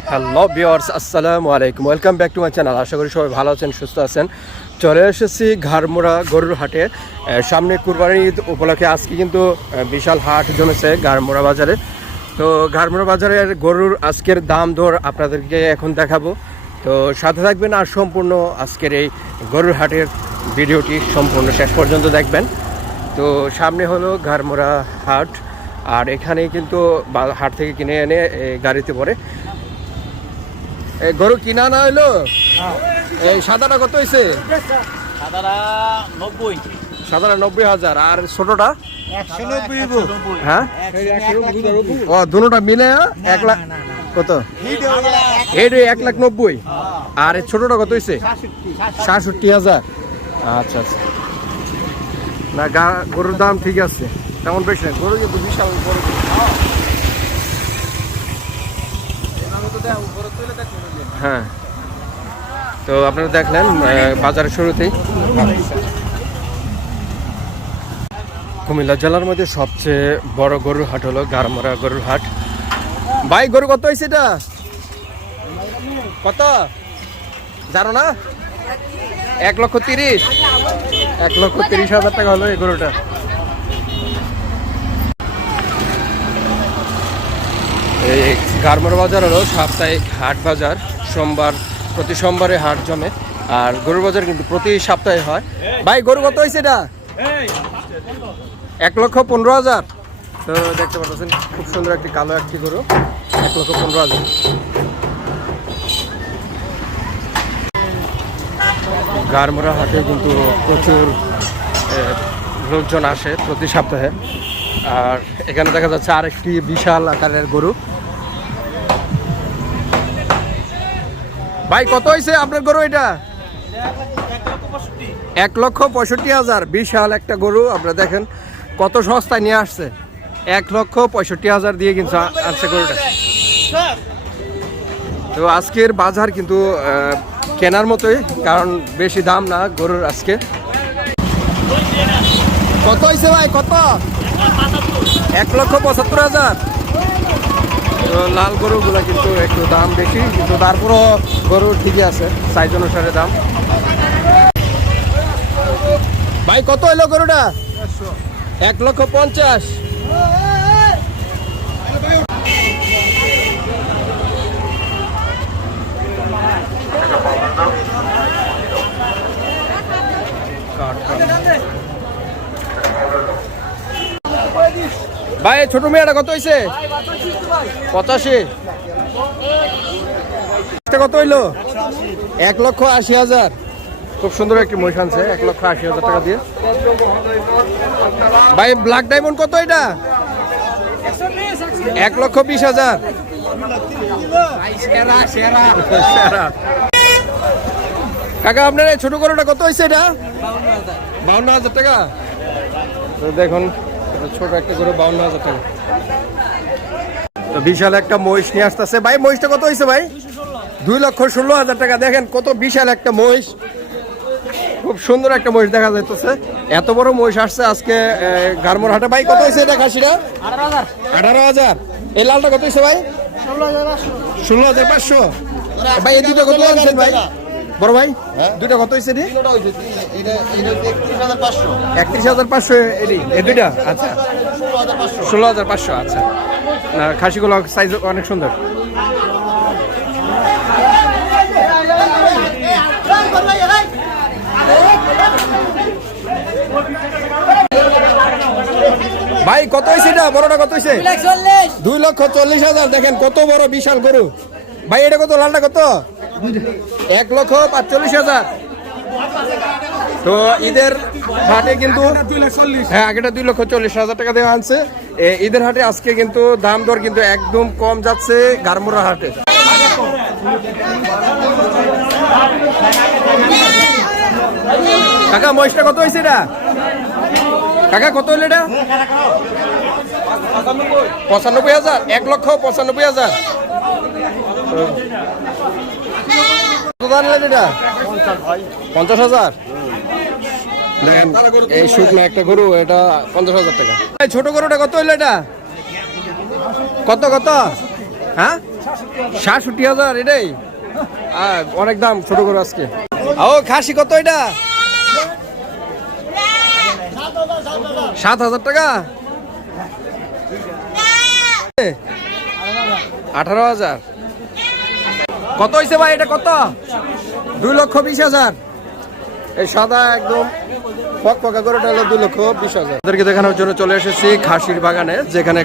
Hello viewers আসসালামু আলাইকুম welcome back to my channel আশা করি সবাই ভালো আছেন সুস্থ আছেন চলে এসেছি ঘাড়মোড়া গরুর হাটে সামনে কুরবানি ঈদ উপলক্ষে আজকে কিন্তু বিশাল হাট জমেছে ঘাড়মোড়া বাজারে তো ঘাড়মোড়া বাজারের গরুর আজকের দাম দর আপনাদেরকে এখন দেখাবো তো সাথে থাকবেন আর সম্পূর্ণ আজকের এই গরুর হাটের ভিডিওটি সম্পূর্ণ শেষ পর্যন্ত দেখবেন তো সামনে হলো ঘাড়মোড়া হাট আর এখানে কিন্তু হাট থেকে কিনে এনে গাড়িতে পরে গরু কিনা না হইল? এই সাদাটা কত হয়েছে নব্বই। সাদাটা নব্বই হাজার। আর ছোটটা? হ্যাঁ? ও দুটোটা মিলে এক লাখ কত? এইটা এক লাখ নব্বই। আর এই ছোটটা কত হয়েছে সাতষট্টি হাজার। আচ্ছা আচ্ছা। না গা গরুর দাম ঠিক আছে। তেমন বেশি না। গরু কিন্তু বিশাল বড়। হ্যাঁ। তো আপনারা দেখলেন বাজারের শুরুতেই। কুমিল্লা জেলার মধ্যে সবচেয়ে বড় গরুর হাট হলো গারমরা গরুর হাট। ভাই, গরু কত হয়েছে এটা? কত? জানো না? এক লক্ষ তিরিশ। এক লক্ষ তিরিশ হাজার টাকা হলো এই গরুটা। এই গারমোর বাজার হলো সাপ্তাহিক হাট বাজার। সোমবার, প্রতি সোমবারে হাট জমে। আর গরুর বাজার কিন্তু প্রতি সপ্তাহে হয়। ভাই, গরু কত হয়েছে এটা? এক লক্ষ পনেরো হাজার। তো দেখতে পাচ্ছেন, খুব সুন্দর একটি কালো একটি গরু। এক লক্ষ পনেরো হাজার। গারমোড়া হাটে কিন্তু প্রচুর লোকজন আসে প্রতি সপ্তাহে। আর এখানে দেখা যাচ্ছে আরেকটি বিশাল আকারের গরু। ভাই, কত হয়েছে আপনার গরু এটা? এক লক্ষ পঁয়ষট্টি হাজার। বিশাল একটা গরু, আপনারা দেখেন কত সস্তায় নিয়ে আসছে। এক লক্ষ পঁয়ষট্টি হাজার দিয়ে কিন্তু আসছে গরুটা। তো আজকের বাজার কিন্তু কেনার মতোই, কারণ বেশি দাম না গরুর আজকে। কত হয়েছে ভাই, কত? এক লক্ষ পঁচাত্তর হাজার। লাল গরুগুলো কিন্তু একটু দাম বেশি, কিন্তু তারপরও গরু ঠিকই আছে সাইজ অনুসারে দাম। ভাই, কত হইল গরুটা? এক লক্ষ পঞ্চাশ। ভাই ছোট মেয়েটা কত হয়েছে পঁচাশি। কত হইল? এক লক্ষ আশি হাজার। খুব সুন্দর একটি মহিষ আনছে এক লক্ষ আশি হাজার টাকা দিয়ে। ভাই ব্ল্যাক ডায়মন্ড কত এটা? এক লক্ষ বিশ হাজার। কাকা আপনার এই ছোট গরুটা কত হয়েছে এটা? বাউন্ন হাজার। টাকা। দেখুন ছোট একটা গরু বাউন্ন হাজার টাকা। তো বিশাল একটা মহিষ নিয়ে আসতেছে। ভাই মহিষটা কত হয়েছে ভাই? দুই লক্ষ ষোলো হাজার টাকা। দেখেন কত বিশাল একটা মহিষ। খুব সুন্দর একটা মহিষ দেখা যাইতেছে। এত বড় মহিষ আসছে আজকে গারমোর হাটে। ভাই কত হয়েছে এটা খাসিটা আঠারো হাজার। এই লালটা কত হয়েছে ভাই? ষোলো হাজার পাঁচশো। ভাই এই দুটো কত আনছেন ভাই? বড় ভাই? দুটো কত হয়েছে রে একত্রিশ হাজার পাঁচশো। এডি এই দুইটা? আচ্ছা। ষোলো হাজার পাঁচশো। আচ্ছা। না খাসিগুলো সাইজ অনেক সুন্দর। ভাই কত হয়েছে এটা? বড়টা কত হয়েছে দুই লক্ষ চল্লিশ হাজার। দেখেন কত বড় বিশাল গরু। ভাই এটা কত? লালটা কত? এক লক্ষ পাঁচচল্লিশ হাজার। তো ঈদের হাটে কিন্তু হ্যাঁ আগেটা দুই লক্ষ চল্লিশ হাজার টাকা দেওয়া আনছে। ঈদের হাটে আজকে কিন্তু দাম দর কিন্তু একদম কম যাচ্ছে গারমোড়া হাটে। কাকা, মহিষটা কত হয়েছে এটা? কাকা, কত হইল এটা? পঁচানব্বই হাজার? এক লক্ষ পঁচানব্বই হাজার। কত দাম এটা পঞ্চাশ হাজার? দেখেন এই শুকনো একটা গরু এটা পঞ্চাশ হাজার টাকা। ছোট গরুটা কত হইল এটা? কত কত? হ্যাঁ? সাতষট্টি হাজার এটাই? অনেক দাম ছোট গরু আজকে। ও খাসি কত এটা? সাত হাজার টাকা? আঠারো হাজার। কত হয়েছে ভাই এটা কত? দুই লক্ষ বিশ হাজার। এই সাদা একদম পকা করে হলো দুই লক্ষ বিশ হাজার। তাদেরকে দেখানোর জন্য চলে এসেছি খাসির বাগানে যেখানে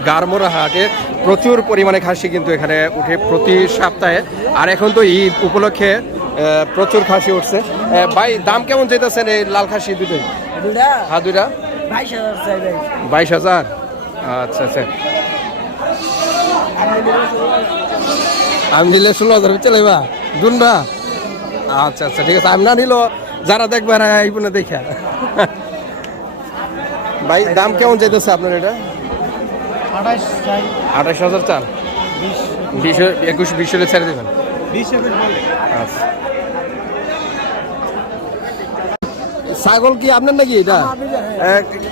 হাটে প্রচুর পরিমাণে খাসি কিন্তু এখানে উঠে প্রতি সপ্তাহে। আর এখন তো ঈদ উপলক্ষে প্রচুর খাসি উঠছে। ভাই দাম কেমন এই লাল খাসি দুটোই? হ্যাঁ দুইটা। বাইশ হাজার? আচ্ছা আচ্ছা। আমি নিলে ষোলো হাজার চালাইবা দুনবা। আচ্ছা আচ্ছা ঠিক আছে। আমি না নিল যারা দেখবে এরা এই পুনে দেখা। ভাই দাম কেমন চাইতেছে আপনার এটা? আঠাশ হাজার চাল বিশ। একুশ বিশ হলে ছেড়ে দেবেন? আচ্ছা। ছাগল কি আপনার নাকি এটা?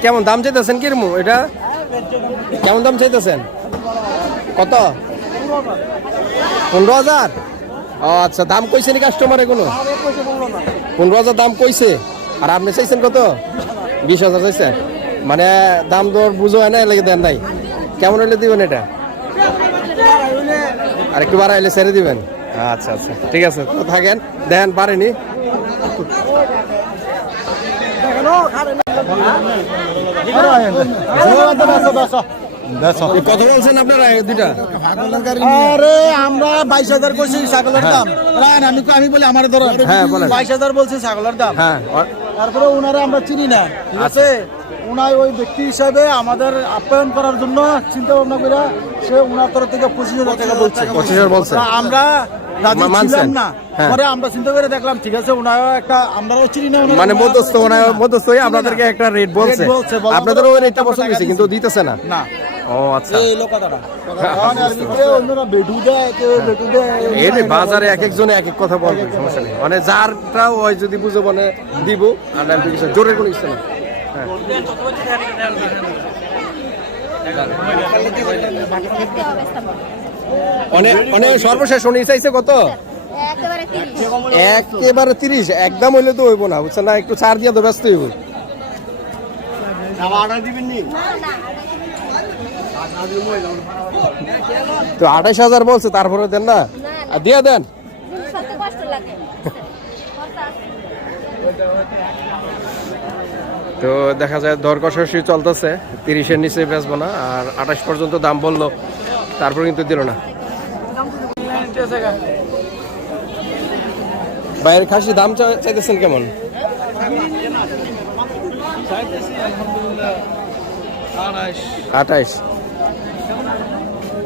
কেমন দাম চাইতেছেন কিরম এটা? কেমন দাম চাইতেছেন? কত? পনেরো হাজার? ও আচ্ছা দাম কইছে নি কাস্টমারে কোনো? পনেরো হাজার দাম কইছে। আর আপনি চাইছেন কত? বিশ হাজার চাইছেন। মানে দাম দর বুঝো হয় না লেগে দেন নাই। কেমন হলে দিবেন এটা? আর একটু বাড়াইলে ছেড়ে দিবেন। আচ্ছা আচ্ছা ঠিক আছে তো থাকেন। দেন পারেনি কত বলছেন আপনারা দুইটা? আরে আমরা বাইশ হাজার করছি ছাগলের দাম। আমি আমি বলি আমার ধরো হ্যাঁ, বাইশ হাজার বলছি ছাগলের দাম। হ্যাঁ তারপরে ওনারা আমরা চিনি না ঠিক আছে? ওনার ওই ব্যক্তি হিসাবে আমাদের আপ্যায়ন করার জন্য চিন্তা ভাবনা করে সে ওনার তরফ থেকে পঁচিশ হাজার টাকা বলছে। পঁচিশ বলছে। আমরা রাজি ছিলাম না। হ্যাঁ। পরে আমরা চিন্তা করে দেখলাম ঠিক আছে ওনারা একটা আমরাও চিনি না মানে মধ্যস্থ চিনি মধ্যস্থ আপনাদেরকে একটা রেট বলছে। আপনাদের ওই রেটটা পছন্দ হয়েছে কিন্তু দিতেছে না। না। ও আচ্ছা। এই কথাটা। এর বাজারে এক একজনে এক এক কথা বলবে সমস্যা নেই। মানে যারটা ওই যদি বুঝে মানে দিব আর না কিছু জোরের কোনো ইচ্ছা নেই। হ্যাঁ অনেক অনেক সর্বশেষ উনি চাইছে কত? একেবারে তিরিশ। একদম হইলে তো হইব না বুঝছেন না? একটু চার দিয়ে তো ব্যস্ত হইব। তো আঠাইশ হাজার বলছে তারপরে দেন না? দিয়ে দেন। তো দেখা যায় দর কষাকষি চলতেছে তিরিশের নিচে বেচবো না আর আঠাশ পর্যন্ত দাম বলল তারপর কিন্তু দিল না। বাইরের খাসি দাম চাইতেছেন কেমন? আঠাইশ।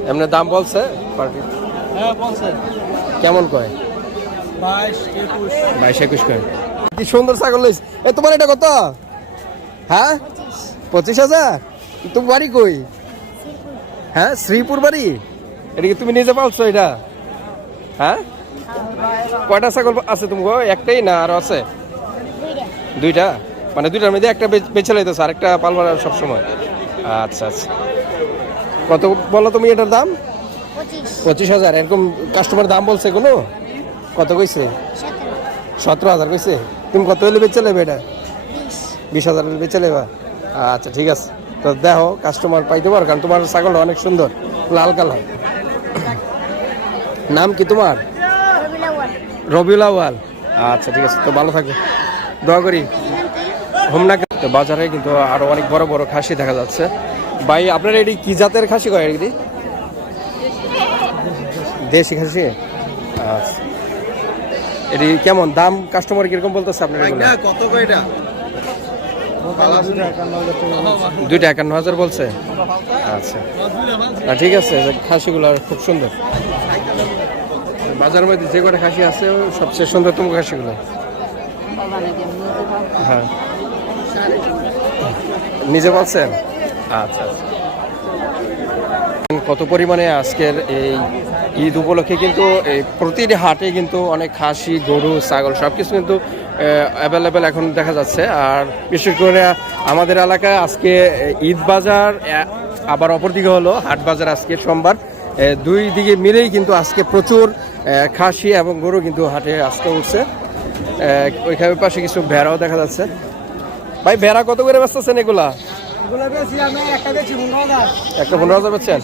এমনি দাম বলছে? পার্টি হ্যাঁ বলছে। কেমন কয়? বাইশ একুশ। বাইশ একুশ কয়? কি সুন্দর ছাগল লইছ এ তোমার এটা কত? হ্যাঁ? পঁচিশ হাজার? তুমি বাড়ি কই? হ্যাঁ শ্রীপুর বাড়ি? এটা কি তুমি নিজে পালছো এটা? হ্যাঁ? কয়টা ছাগল আছে তুমি একটাই না আরও আছে? দুইটা? মানে দুইটার মধ্যে একটা বেছে লাইতেছে আর একটা পালবার সব সময় আচ্ছা আচ্ছা। কত বলো তুমি এটার দাম? পঁচিশ। হাজার। এরকম কাস্টমার দাম বলছে কোনো? কত কইছে? সতেরো। হাজার কইছে? তুমি কত হলে বেচে নেবে এটা? বিশ। হাজার হলে বেচে নেবা? আচ্ছা ঠিক আছে। তো দেখো কাস্টমার পাইতে পারো কারণ তোমার ছাগলটা অনেক সুন্দর লাল কালার। নাম কি তোমার? রবিলা ওয়ান রবিউল আওয়াল আচ্ছা ঠিক আছে। তো ভালো থাকবে দয়া করি। হোমনা তো বাজারে কিন্তু আরও অনেক বড় বড় খাসি দেখা যাচ্ছে। ভাই আপনার এটি কি জাতের খাসি কয় এটি? দেশি খাসি? আচ্ছা। এটি কেমন? দাম কাস্টমার কীরকম বলতেছে আপনার? কত দুইটা একান্ন হাজার বলছে। আচ্ছা। ঠিক আছে যে খাসিগুলো খুব সুন্দর। বাজারের মধ্যে যে কটা খাসি আছে সবচেয়ে সুন্দর তুমি খাসিগুলো? হ্যাঁ। নিজে বলছেন? আচ্ছা আচ্ছা। কত পরিমাণে আজকের এই ঈদ উপলক্ষে কিন্তু প্রতিটি হাটে কিন্তু অনেক খাসি, গরু, ছাগল সব কিছু কিন্তু অ্যাভেলেবেল এখন দেখা যাচ্ছে। আর বিশেষ করে আমাদের এলাকায় আজকে ঈদ বাজার আবার অপরদিকে হলো হাট বাজার আজকে সোমবার। দুই দিকে মিলেই কিন্তু আজকে প্রচুর খাসি এবং গরু কিন্তু হাটে আজকে উঠছে। ওইখানে পাশে কিছু ভেড়াও দেখা যাচ্ছে। ভাই, ভেড়া কত করে বেচতেছেন এগুলা? একটা পনেরো হাজার। বেচছেন?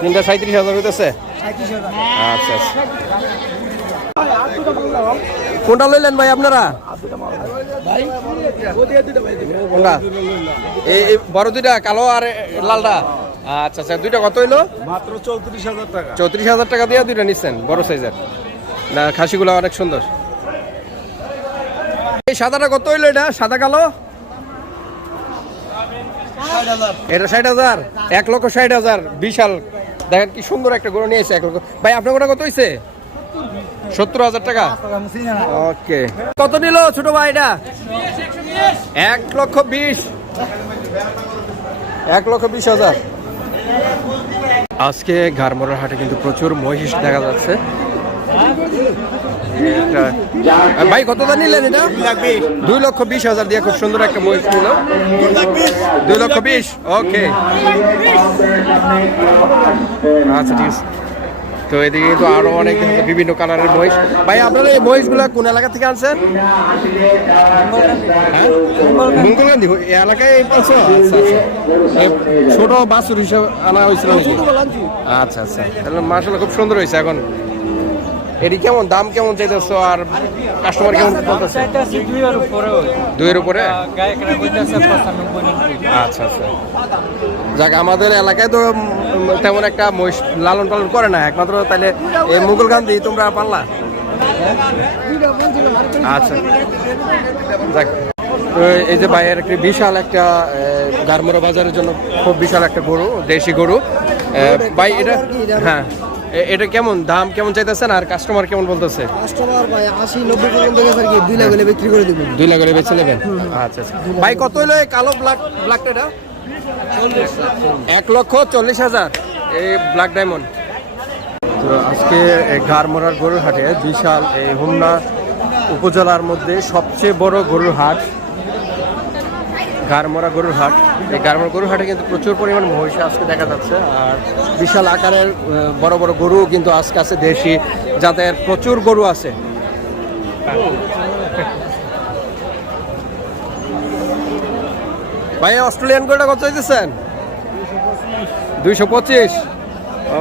তিনটা। সাঁত্রিশ হাজার হইতেছে? আচ্ছা আচ্ছা। কোনটা লইলেন ভাই আপনারা? কোনটা? এই এই বড় দুইটা কালো আর লালটা? আচ্ছা আচ্ছা দুইটা কত হইল? মাত্র চৌত্রিশ হাজার টাকা। চৌত্রিশ হাজার টাকা দিয়ে দুইটা নিচ্ছেন বড় সাইজের। না খাসিগুলো অনেক সুন্দর। এই সাদাটা কত হইল এটা? সাদা কালো? এটা ষাট হাজার। এক লক্ষ ষাট হাজার। বিশাল। দেখেন কি সুন্দর একটা গরু নিয়েছে এক লক্ষ। ভাই, আপনার কত হয়েছে সত্তর হাজার টাকা। ওকে। কত নিল ছোট ভাই এটা এক লক্ষ বিশ। এক লক্ষ বিশ হাজার। আজকে ঘাড়মোড়ার হাটে কিন্তু প্রচুর মহিষ দেখা যাচ্ছে। ভাই কত দাম নিলেন এটা? দুই লক্ষ বিশ হাজার দিয়ে খুব সুন্দর একটা মহিষ নিল দুই লক্ষ বিশ? ওকে। আচ্ছা ঠিক আছে। তো এদিকে কিন্তু আরও অনেক বিভিন্ন কালারের মহিষ। ভাই আপনারা এই মহিষগুলো কোন এলাকা থেকে আনছেন? হ্যাঁ? মঙ্গলগান্ধী এলাকায় আচ্ছা আচ্ছা। ছোট বাছুর হিসেবে আনা হয়েছিল আচ্ছা আচ্ছা। তাহলে মাসাল্লাহ খুব সুন্দর হয়েছে এখন। এটি কেমন? দাম কেমন চাইতেছো? আর কাস্টমার কেমন দুইয়ের উপরে আচ্ছা আচ্ছা। যাক আমাদের এলাকায় তো তেমন একটা মহিষ লালন পালন করে না। একমাত্র তাহলে এই মুঘল গান্ধী তোমরা পারলা? আচ্ছা। যাক এই যে ভাইয়ের একটি বিশাল একটা গারমোড়া বাজারের জন্য খুব বিশাল একটা গরু দেশি গরু। ভাই এটা হ্যাঁ। এটা কেমন? দাম কেমন চাইতেছেন আর কাস্টমার কেমন বলতেছে? কাস্টমার ভাই আশি নব্বই পর্যন্ত গেছে আর কি দুই লাখ হলে বিক্রি করে দেবেন দুই লাখ করে বেছে নেবেন আচ্ছা আচ্ছা। ভাই কত হলো এই কালো ব্ল্যাক ব্ল্যাকটা এটা? এক লক্ষ চল্লিশ হাজার। এই ব্ল্যাক ডায়মন্ড তো আজকে এই গারমোড়ার গরুর হাটে বিশাল এই হোমনা উপজেলার মধ্যে সবচেয়ে বড় গরুর হাট। গারমোড়া গরুর হাট। এই গারমোড়া গরুর হাটে কিন্তু প্রচুর পরিমাণ মহিষ আজকে দেখা যাচ্ছে। আর বিশাল আকারের বড় বড় গরু কিন্তু আজকে আছে দেশি, যাদের প্রচুর গরু আছে। ভাই অস্ট্রেলিয়ান গরুটা কত চাইতেছেন দুইশো পঁচিশ।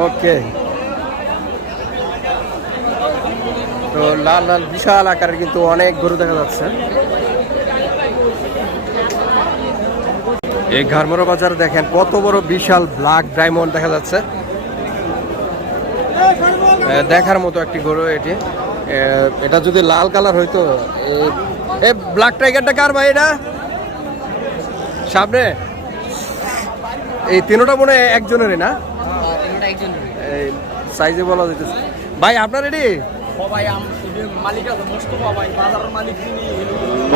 ওকে। তো লাল লাল, বিশাল আকারের কিন্তু অনেক গরু দেখা যাচ্ছে। এই ঘাড়মোড়া বাজারে দেখেন কত বড় বিশাল ব্ল্যাক ডায়মন্ড দেখা যাচ্ছে। দেখার মতো একটি গরু এটি। এ, এটা যদি লাল কালার হইতো এই ব্ল্যাক টাইগারটা কার ভাই এটা? সামনে? এই তিনোটা মনে হয় একজনেরই না? এই সাইজে বলা যেতেছে ভাই আপনার এটি?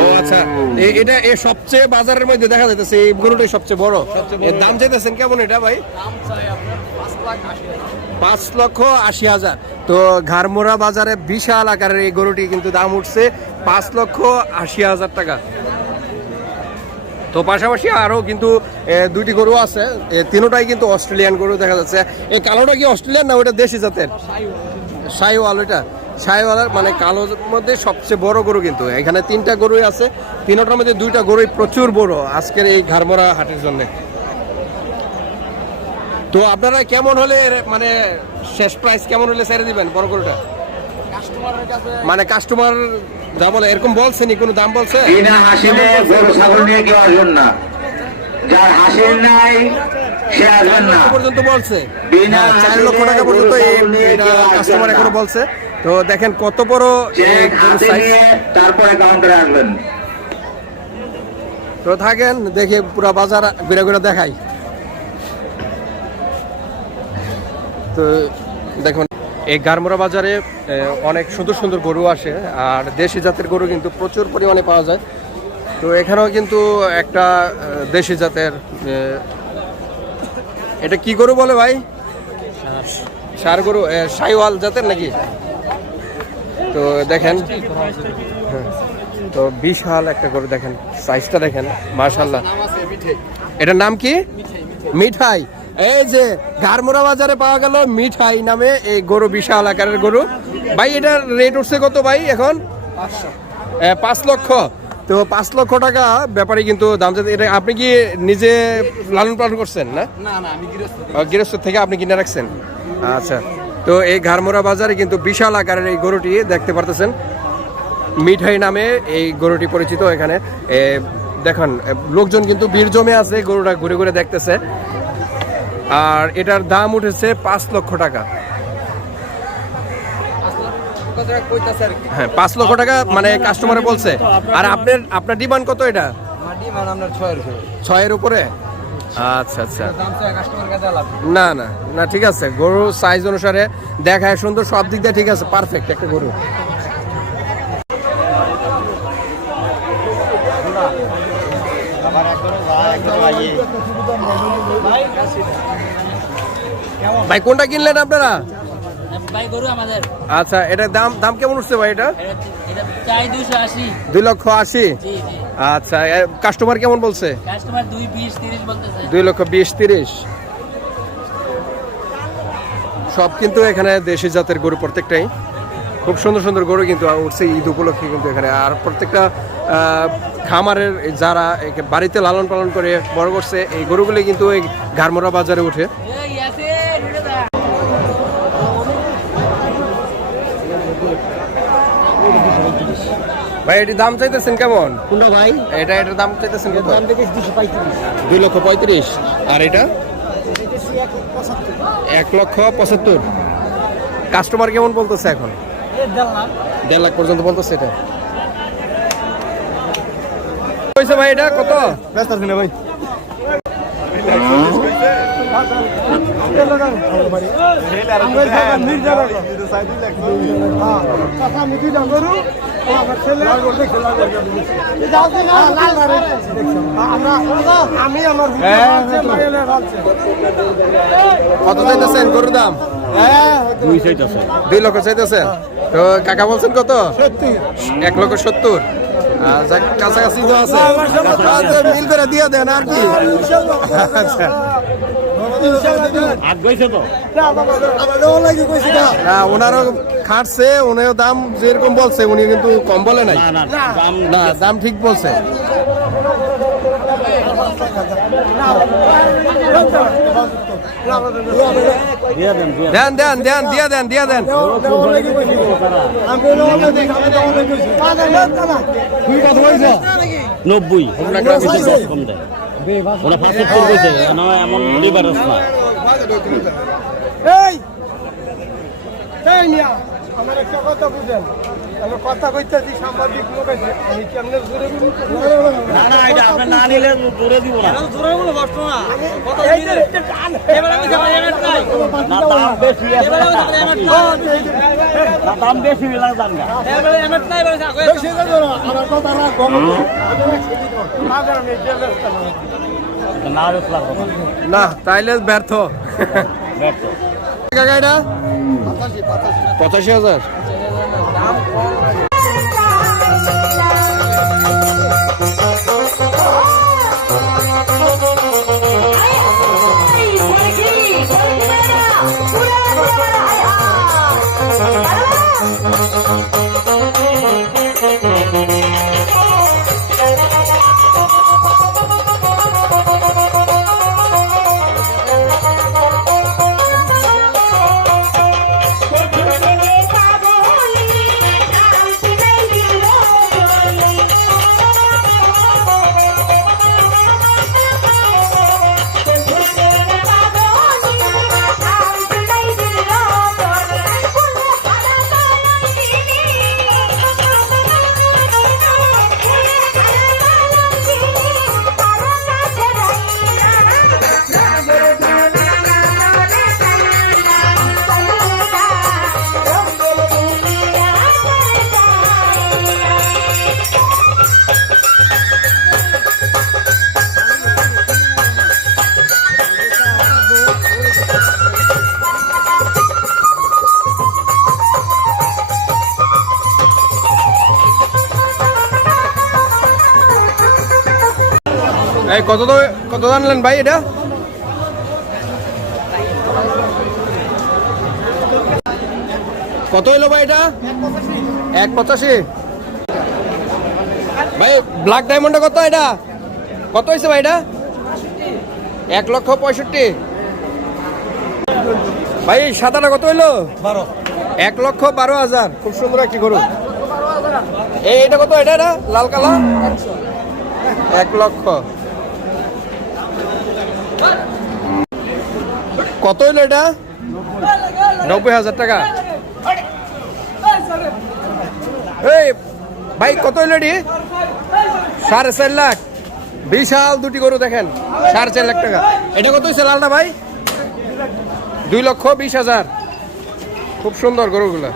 ও আচ্ছা এটা এ সবচেয়ে বাজারের মধ্যে দেখা যাইতেছে এই গরুটাই সবচেয়ে বড়? এর দাম চাইতেছেন কেমন এটা ভাই? পাঁচ লক্ষ আশি হাজার। তো ঘাড়মোড়া বাজারে বিশাল আকারের এই গরুটি কিন্তু দাম উঠছে পাঁচ লক্ষ আশি হাজার টাকা। তো পাশাপাশি আরও কিন্তু দুইটি গরু আছে। তিনোটাই কিন্তু অস্ট্রেলিয়ান গরু দেখা যাচ্ছে। এই কালোটা কি অস্ট্রেলিয়ান না ওটা দেশি জাতের? সাইওয়াল ওইটা। সাইওয়ালের মানে কালোর মধ্যে সবচেয়ে বড় গরু কিন্তু। এখানে তিনটা গরুই আছে তিনটার মধ্যে দুইটা গরুই প্রচুর বড় আজকের এই ঘাড়মোড়া হাটের জন্য। তো আপনারা কেমন হলে মানে শেষ প্রাইস কেমন হলে ছেড়ে দিবেন বড় গরুটা? মানে কাস্টমার যা বলে এরকম বলছেনি কোনো দাম বলছে? বিনা হাসিলে গরু ছাগল নিয়ে কেউ আসবেন না। যার হাসির নাই সে আসবেন না। পর্যন্ত বলছে বিনা হ্যাঁ, চার লক্ষ টাকা পর্যন্ত এই কাস্টমার এখনও বলছে। তো দেখেন কত বড় তারপরে কাউন্টারে আসবেন। তো থাকেন দেখে পুরা বাজার ঘুরে ঘুরে দেখাই। তো দেখুন এই গারমোড়া বাজারে অনেক সুন্দর সুন্দর গরু আসে আর দেশি জাতের গরু কিন্তু প্রচুর পরিমাণে পাওয়া যায়। তো এখানেও কিন্তু একটা দেশি জাতের এটা কি গরু বলে ভাই? সার। গরু সাইওয়াল জাতের নাকি? তো দেখেন হ্যাঁ। তো বিশাল একটা গরু দেখেন সাইজটা দেখেন মাশাল্লাহ এটার নাম কি? মিঠাই। এই যে গারমোড়া বাজারে পাওয়া গেল মিঠাই নামে এই গরু বিশাল আকারের গরু। ভাই এটার রেট উঠছে কত ভাই এখন? পাঁচ লক্ষ। তো পাঁচ লক্ষ টাকা ব্যাপারে কিন্তু দাম এটা আপনি কি নিজে লালন পালন করছেন না? গৃহস্থ থেকে আপনি কিনে রাখছেন? আচ্ছা। তো এই ঘাড়মোড়া বাজারে কিন্তু বিশাল আকারের এই গরুটি দেখতে পারতেছেন। মিঠাই নামে এই গরুটি পরিচিত এখানে। দেখুন লোকজন কিন্তু ভিড় জমে আছে গরুটা ঘুরে ঘুরে দেখতেছে। আর এটার দাম উঠেছে পাঁচ লক্ষ টাকা। হ্যাঁ পাঁচ লক্ষ টাকা মানে কাস্টমারে বলছে। আর আপনার আপনার ডিমান্ড কত এটা? ছয়ের উপরে? আচ্ছা আচ্ছা। না না না ঠিক আছে। গরু সাইজ অনুসারে দেখায় সুন্দর সব দিক দিয়ে ঠিক আছে। পারফেক্ট একটা গরু। ভাই কোনটা কিনলেন আপনারা? আচ্ছা এটা দাম দাম কেমন উঠছে ভাই এটা? দুই লক্ষ আশি? আচ্ছা কাস্টমার কেমন বলছে? দুই লক্ষ বিশ তিরিশ। সব কিন্তু এখানে দেশি জাতের গরু প্রত্যেকটাই। খুব সুন্দর সুন্দর গরু কিন্তু উঠছে ঈদ উপলক্ষে কিন্তু এখানে। আর প্রত্যেকটা আহ, খামারের যারা বাড়িতে লালন পালন করে বড় করছে এই গরুগুলি কিন্তু এই ঘাড়মোড়া বাজারে উঠে। ভাই এটি দাম চাইতেছেন কেমন? কোনটা ভাই এটা এটার দাম চাইতেছেন কত? দাম দেখেছি দুশো পঁয়ত্রিশ। দুই লক্ষ পঁয়ত্রিশ। আর এটা? এক লক্ষ পঁচাত্তর। কাস্টমার কেমন বলতেছে এখন? দেড় লাখ। পর্যন্ত বলতেছে এটা। কইছে ভাই এটা কত? ব্যস্ত আছেন ভাই? আমি আমার কত চাইতেছেন গরুর দাম? দুই লক্ষ চাইতেছেন? তো কাকা বলছেন কত? এক লক্ষ সত্তর। কাছাকাছি তো আছে। আচ্ছা, মিল করে দিয়ে দেন আর কি। আচ্ছা। না ওনারও খাটছে উনিও দাম যেরকম বলছে উনি কিন্তু কম বলে নাই। না দাম ঠিক বলছে। দেন দেন। দেন দিয়া দেন দিয়া দেন। নব্বই। আপনাকে কম দেয়। ওরা পঁচাত্তর কইছে না এমন লিবারেস না। এই এই মিয়া আমার একটা কথা বুঝেন। আমি কথা কইতেছি সাংবাদিক লোক আছে আমি কেমনে জোরে না না এটা আপনি না নিলে দূরে দিব না। না। দাম বেশি আছে। না বেশি মিলা দাম না আমার কথা না। কম না বেশলা কথা না। তাইলে ব্যর্থ। পঁচাশি হাজার। কত কত নিলেন ভাই এটা? কত এলো ভাই এটা? এক পঁচাশি। ভাই ব্ল্যাক ডায়মন্ডটা কত এটা? কত হয়েছে ভাই এটা? এক লক্ষ পঁয়ষট্টি। ভাই সাদাটা কত হইল? বারো। এক লক্ষ বারো হাজার। খুব সুন্দর একটি গরু। এইটা কত এটা? লাল কালার? এক লক্ষ। কত হইল এটা? নব্বই হাজার টাকা। এই ভাই কত হইল এটি? সাড়ে চার লাখ। বিশাল দুটি গরু দেখেন সাড়ে চার লাখ টাকা। এটা কত হয়েছে লালটা ভাই? দুই লক্ষ বিশ হাজার। খুব সুন্দর গরুগুলা।